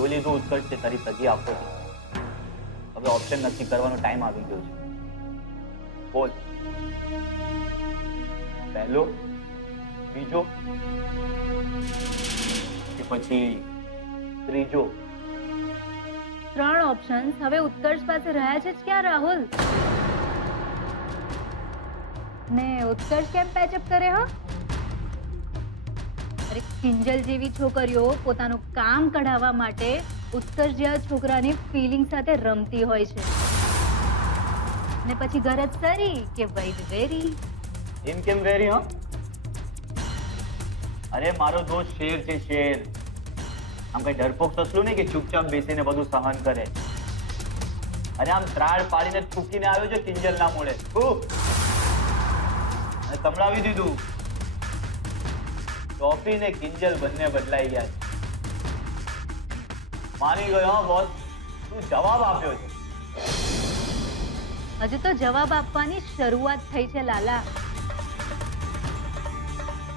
જોઈ લીધું ઉત્કર્ષ છે તારી સગી આપો છે. હવે ઓપ્શન નક્કી કરવાનો ટાઈમ આવી ગયો છે. બોલ, પહેલો, બીજો કે પછી ત્રીજો? 3 ઓપ્શન્સ હવે ઉત્કર્ષ પાસે રહ્યા છે જ ક્યાં રાહુલ? ને ઉત્કર્ષ કેમ પેચઅપ કરે હો? અરે કિંજલ જેવી છોકરીઓ પોતાનું કામ કઢાવવા માટે ઉત્કર્ષ જેવા છોકરાની ફિલિંગ સાથે રમતી હોય છે ને પછી ગરજ સરી કે વૈદ વેરી. એમ કેમ વેરી? હો, અરે મારો દોસ્ત શેર છે, શેર. આમ કઈ ડરપોક સસલું નહીં કે ચૂપચાપ બેસીને બધું સહન કરે. અરે આમ ત્રાળ પાડીને થૂકીને આવ્યો છે કિંજલ ના મોડે. સંભળાવી દીધું. ટોફી ને કિંજલ બંને બદલાઈ ગયા છે. માની ગયો હા બોસ, તું જવાબ આપ્યો છે. હજુ તો જવાબ આપવાની શરૂઆત થઈ છે લાલા.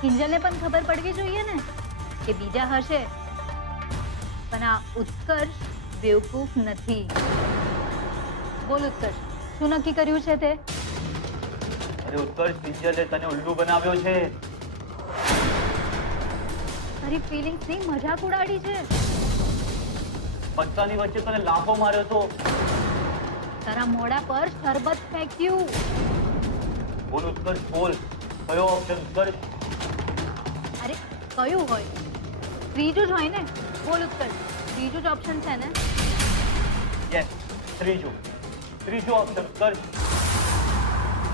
કિંજલને પણ ખબર પડવી જોઈએ ને કે બીજા હશે, પણ આ ઉત્કર્ષ બેવકૂફ નથી. બોલ ઉત્કર્ષ, શું નક્કી કર્યું છે તે? અરે ઉત્કર્ષ, કિંજલે તને ઉલ્લુ બનાવ્યો છે. તારી ફિલિંગ્સ ની મજાક ઉડાડી છે. બચ્ચાની વચ્ચે તને લાફો માર્યો તો. તારા મોઢા પર શરબત ફેંક્યું. બોલ ઉત્કર્ષ, બોલ, કયો ઓપ્શન ઉત્કર્ષ? અરે કયું હોય? ત્રીજું જ હોય ને. બોલ ઉત્કર્ષ, ત્રીજું જ ઓપ્શન છે ને? યસ, ત્રીજો ઓપ્શન ઉત્કર્ષ.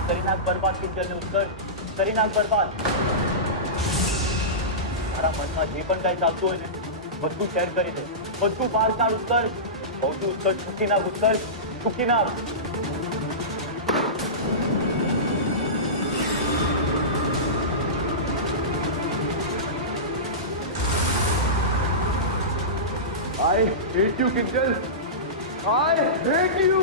કરી નાખ બરબાદ કિંજલને ઉત્કર્ષ, કરી નાખ બરબાદ. તારા મનમાં જે પણ કઈ ચાલતું હોય ને બધું શેર કરી દે, બધું બહાર કાઢ ઉત્કર્ષ. બહુ ઉત્કર્ષ, છૂટી નાખ ઉત્કર્ષ, છૂટી નાખ. I hate you, Kinjal. I hate you.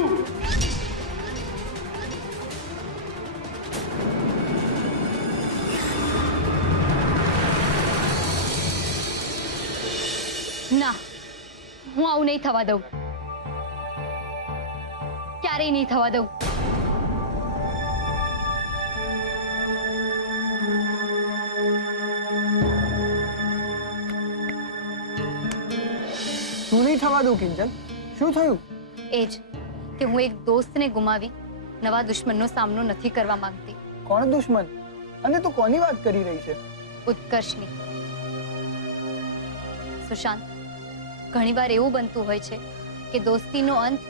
ના, હું આવું નહીં થવા દઉં. ક્યારેય નહીં થવા દઉં. શું નહીં થવા દઉં કિંજલ? શું થયું? એ જ કે હું એક દોસ્તને ગુમાવી નવા દુશ્મનનો સામનો નથી કરવા માંગતી. કોણ દુશ્મન? અને તું કોની વાત કરી રહી છે? ઉત્કર્ષની. સુશાંત, ઘણીવાર એવું બનતું હોય છે કે દોસ્તીનો અંત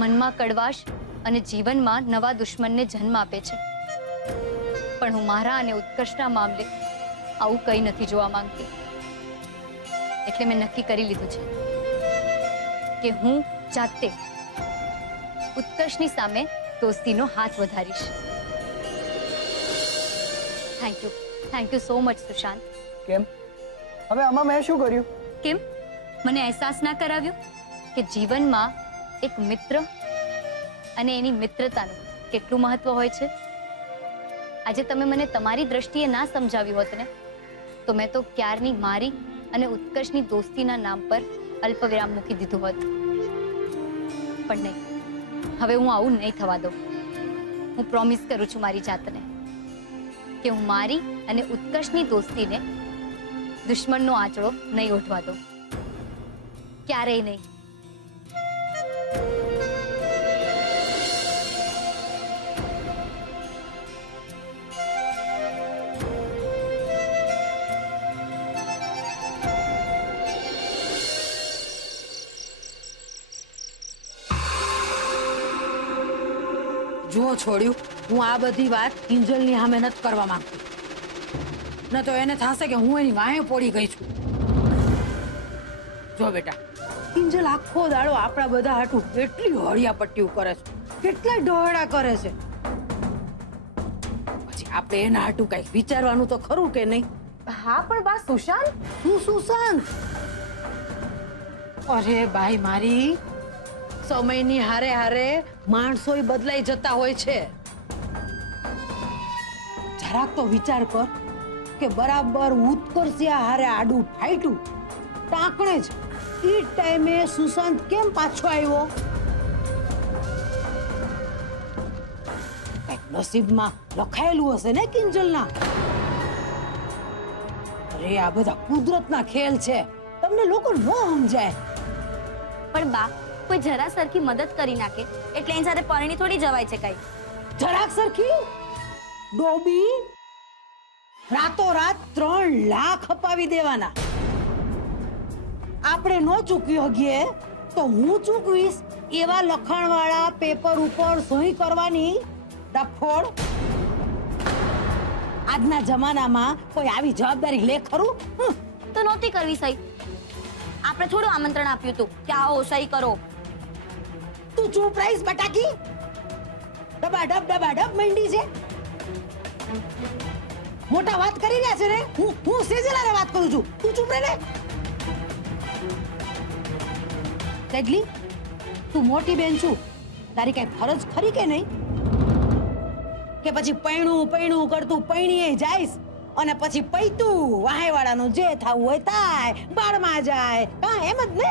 મનમાં કડવાશ અને જીવનમાં નવા દુશ્મનને જન્મ આપે છે. પણ હું મારા અને ઉત્કર્ષના મામલે આવું કંઈ નથી જોવા માંગતી. એટલે મેં નક્કી કરી લીધું છે કે હું જાતે ઉત્કર્ષની સામે દોસ્તીનો હાથ વધારીશ. Thank you so much Sushant. કેમ? હવે આમાં મેં શું કર્યું? કેમ? મને અહેસાસ ના કરાવ્યો કે જીવનમાં એક મિત્ર અને એની મિત્રતાનું કેટલું મહત્વ હોય છે? આજે તમે મને તમારી દ્રષ્ટિએ ના સમજાવ્યું હોત ને તો મેં તો ક્યારની મારી અને ઉત્કર્ષની દોસ્તીના નામ પર અલ્પવિરામ મૂકી દીધું હોત. પણ નહીં, હવે હું આવું નહીં થવા દઉં. હું પ્રોમિસ કરું છું મારી જાતને કે હું મારી અને ઉત્કર્ષની દોસ્તીને દુશ્મનનો આંચળો નહીં ઓઢવા દઉં. ક્યારેય નહીં. જો છોડ્યું, હું આ બધી વાત કિંજલની સામે નથી કરવા માંગતી. ન તો એને થશે કે હું એની વાહે પડી ગઈ છું. જો બેટા, કિંજલ આખો દાડો આપણા બધા હાટું કેટલી હળિયાપટ્ટીઓ કરે છે, કેટલા ડોહડા કરે છે. પછી આપણે એના હાટું કઈક વિચારવાનું તો ખરું કે નહીં? હા પણ બા સુશાંત. હું સુશાંત? અરે ભાઈ મારી, સમયની હારે હારે માણસોય બદલાઈ જતા હોય છે. જરાક તો વિચાર કર કે બરાબર ઉત્કર્ષિયા હારે આડું ફાટ્યું ટાંકણે જ ઈ ટાઈમે સુશાંત કેમ પાછો આવ્યો? કંઈક નસીબમાં લખાયેલું હશે ને કિંજલના. અરે આ બધા કુદરતના ખેલ છે, તમને લોકો ન સમજાય. પણ બા, કોઈ જરા સરખી મદદ કરી નાખે એટલે એની સાથે પરણી થોડી જવાય છે કઈ. જરાક સરખી ડોબી, રાતોરાત 3 લાખ અપાવી દેવાના. આપણે નો ચૂકવી હગીએ તો હું ચૂકવીશ એવા લખાણવાળા પેપર ઉપર સહી કરવાની. ડફોડ, આજના જમાનામાં કોઈ આવી જવાબદારી લે ખરું? તો નહોતી કરવી સહી. આપણે થોડું આમંત્રણ આપ્યું હતું કે આવો સહી કરો. તું ચૂપ રહીશ બટાકી. ડબાડબ મંડી છે. મોટા વાત કરી રહ્યા છે ને, હું સેજલાને વાત કરું છું. તું ચૂપ રહે ને. તેજલી, તું મોટી બેન છું, તારી કઈ ફરજ ખરી કે નહીં? કે પછી પૈણું કરતું પૈણીએ જાઈશ અને પછી પૈતું વાહેવાળાનું જે થાવું હોય થાય, બાળમાં જાય. હા, એમ જ ને?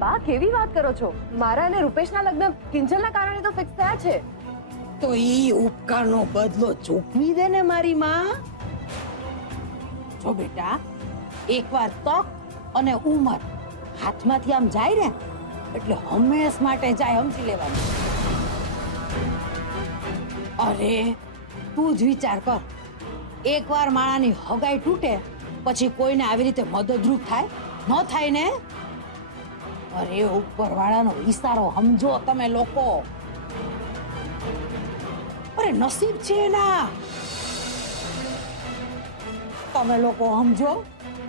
બા કેવી વાત કરો છો? મારા અને રૂપેશના લગ્ન કિંજલના કારણે તો ફિક્સ થયા છે. તો ઈ ઉપકારનો બદલો ચૂકવી દે ને મારી માં. જો બેટા, એકવાર તક અને ઉંમર હાથમાંથી આમ જાય ને એટલે હંમેશ માટે જાય, સમજી લેવાનું. અરે તું જ વિચાર કર, એકવાર માણાની હગાઈ તૂટે પછી કોઈને આવી રીતે મદદરૂપ થાય ન થાય ને? અરે ઉપરવાળાનો ઈશારો સમજો તમે લોકો. અરે નસીબ છે ના, તમે લોકો સમજો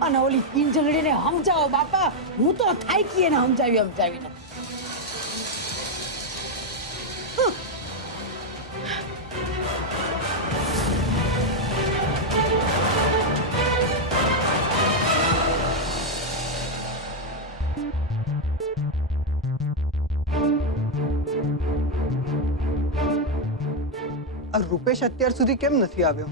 અને ઓલી કિંજલડીને સમજાવો. બાપા, હું તો થાકી એને સમજાવીને. આ રૂપેશ અત્યાર સુધી કેમ નથી આવ્યો?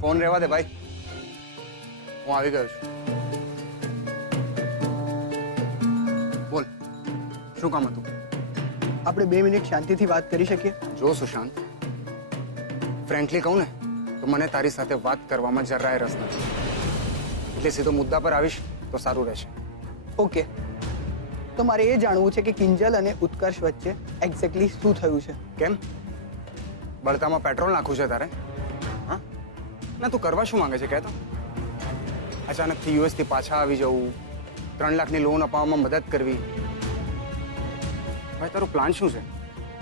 ફોન રહેવા દે ભાઈ, હું આવી ગયો છું. બોલ, શું કામ હતું? આપણે 2 મિનિટ શાંતિથી વાત કરી શકીએ? જો સુશાંત, ફ્રેન્કલી કહું ને તો મને તારી સાથે વાત કરવામાં જરાય રસ નથી, એટલે સીધો મુદ્દા પર આવીશ તો સારું રહેશે. ઓકે, તો મારે એ જાણવું છે કે કિંજલ અને ઉત્કર્ષ વચ્ચે એક્ઝેક્ટલી શું થયું છે? કેમ, બળતામાં પેટ્રોલ નાખવું છે તારે? હા ના, તું કરવા શું માંગે છે કહેતો? અચાનકથી યુએસ થી પાછા આવી જવું, 3 લાખની લોન અપાવવામાં મદદ કરવી, ભાઈ તારું પ્લાન શું છે?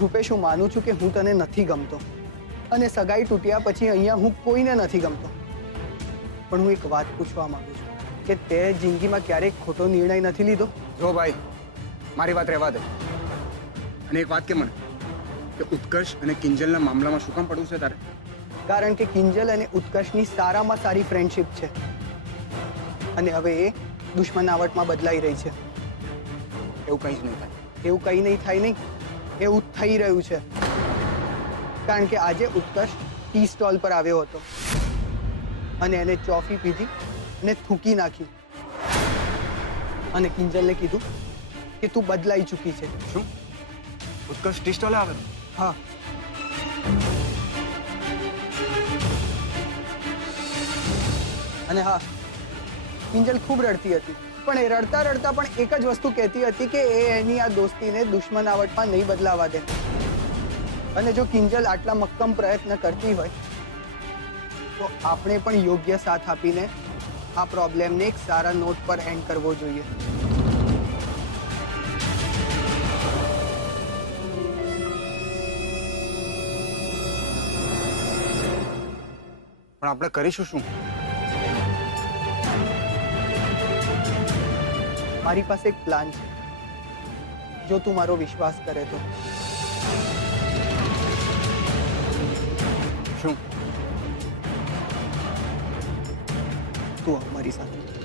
રૂપેશ, હું માનું છું કે હું તને નથી ગમતો અને સગાઈ તૂટ્યા પછી અહીંયા હું કોઈને નથી ગમતો, પણ હું એક વાત પૂછવા માંગુ છું કે તે જિંદગીમાં ક્યારેક ખોટો નિર્ણય નથી લીધો? જો ભાઈ, મારી વાત રહેવા દે, અને એક વાત કે મને કે ઉત્કર્ષ અને કિંજલના મામલામાં શું કામ પડવું છે તારે? કારણ કે કિંજલ અને ઉત્કર્ષની સારામાં સારી ફ્રેન્ડશિપ છે અને હવે એ દુશ્મનાવટમાં બદલાઈ રહી છે. એવું કંઈ જ નહીં થાય. એવું કંઈ નહીં થાય નહીં, એવું થઈ રહ્યું છે. કારણ કે આજે ઉત્કર્ષ ટી સ્ટોલ પર આવ્યો હતો અને એને ચોફી પીધી અને થૂકી નાખી અને કિંજલને કીધું કે તું બદલાઈ ચૂકી છે. શું ઉત્કર્ષ ટી સ્ટોલે આવે? હા, અને હા, કિંજલ ખૂબ રડતી હતી, પણ એ રડતા રડતા પણ એક જ વસ્તુ કહેતી હતી કે એ એની આ દોસ્તીને દુશ્મનાવટમાં નહીં બદલાવા દે. અને જો કિંજલ આટલા મક્કમ પ્રયત્ન કરતી હોય તો આપણે પણ યોગ્ય સાથ આપીને આ પ્રોબ્લેમને એક સારા નોટ પર એન્ડ કરવો જોઈએ. પણ આપણે કરીશું શું? મારી પાસે એક પ્લાન છે, જો તું મારો વિશ્વાસ કરે તો. શું? તું આવ મારી સાથે.